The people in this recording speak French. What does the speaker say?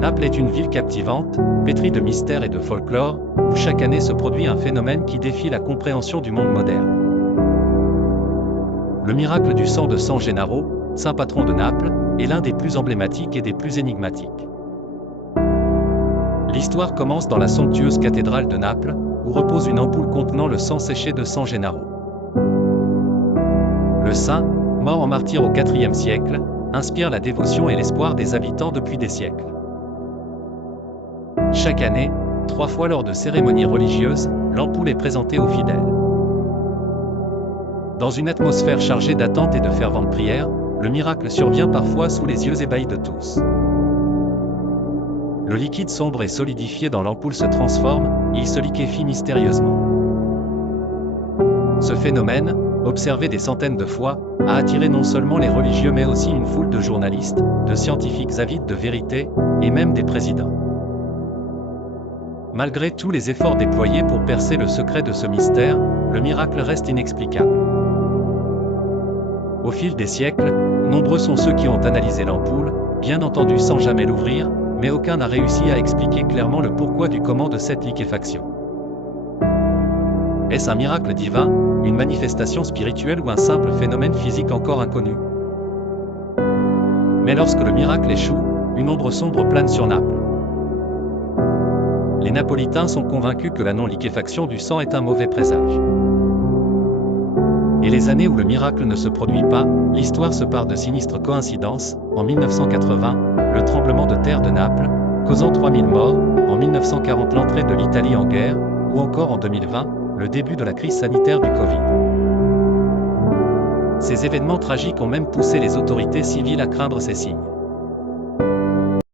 Naples est une ville captivante, pétrie de mystères et de folklore, où chaque année se produit un phénomène qui défie la compréhension du monde moderne. Le miracle du sang de San Gennaro, saint patron de Naples, est l'un des plus emblématiques et des plus énigmatiques. L'histoire commence dans la somptueuse cathédrale de Naples, où repose une ampoule contenant le sang séché de San Gennaro. Le saint, mort en martyr au IVe siècle, inspire la dévotion et l'espoir des habitants depuis des siècles. Chaque année, 3 fois lors de cérémonies religieuses, l'ampoule est présentée aux fidèles. Dans une atmosphère chargée d'attente et de ferventes prières, le miracle survient parfois sous les yeux ébahis de tous. Le liquide sombre et solidifié dans l'ampoule se transforme, il se liquéfie mystérieusement. Ce phénomène, observé des centaines de fois, a attiré non seulement les religieux mais aussi une foule de journalistes, de scientifiques avides de vérité, et même des présidents. Malgré tous les efforts déployés pour percer le secret de ce mystère, le miracle reste inexplicable. Au fil des siècles, nombreux sont ceux qui ont analysé l'ampoule, bien entendu sans jamais l'ouvrir, mais aucun n'a réussi à expliquer clairement le pourquoi du comment de cette liquéfaction. Est-ce un miracle divin, une manifestation spirituelle ou un simple phénomène physique encore inconnu? Mais lorsque le miracle échoue, une ombre sombre plane sur Naples. Les Napolitains sont convaincus que la non-liquéfaction du sang est un mauvais présage. Et les années où le miracle ne se produit pas, l'histoire se pare de sinistres coïncidences. En 1980, le tremblement de terre de Naples, causant 3000 morts, en 1940 l'entrée de l'Italie en guerre, ou encore en 2020, le début de la crise sanitaire du Covid. Ces événements tragiques ont même poussé les autorités civiles à craindre ces signes.